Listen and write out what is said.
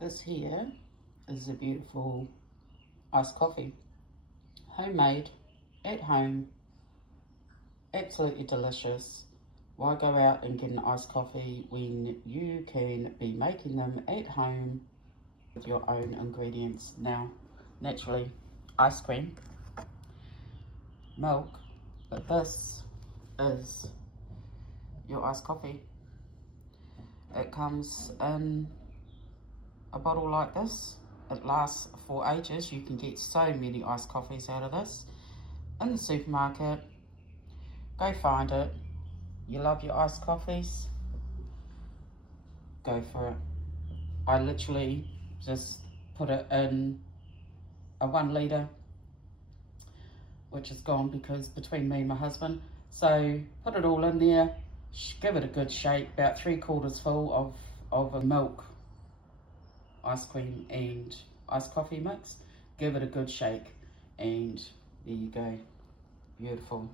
This here is a beautiful iced coffee. Homemade, at home, absolutely delicious. Why go out and get an iced coffee when you can be making them at home with your own ingredients? Now, naturally, ice cream, milk, but this is your iced coffee. It comes in a bottle like this. It lasts for ages. You can get so many iced coffees out of this in the supermarket. Go find it. You love your iced coffees? Go for it. I literally just put it in a 1 litre, which is gone because between me and my husband. So put it all in there, give it a good shake, about 3/4 full of a milk, ice cream and iced coffee mix. Give it a good shake and there you go. Beautiful.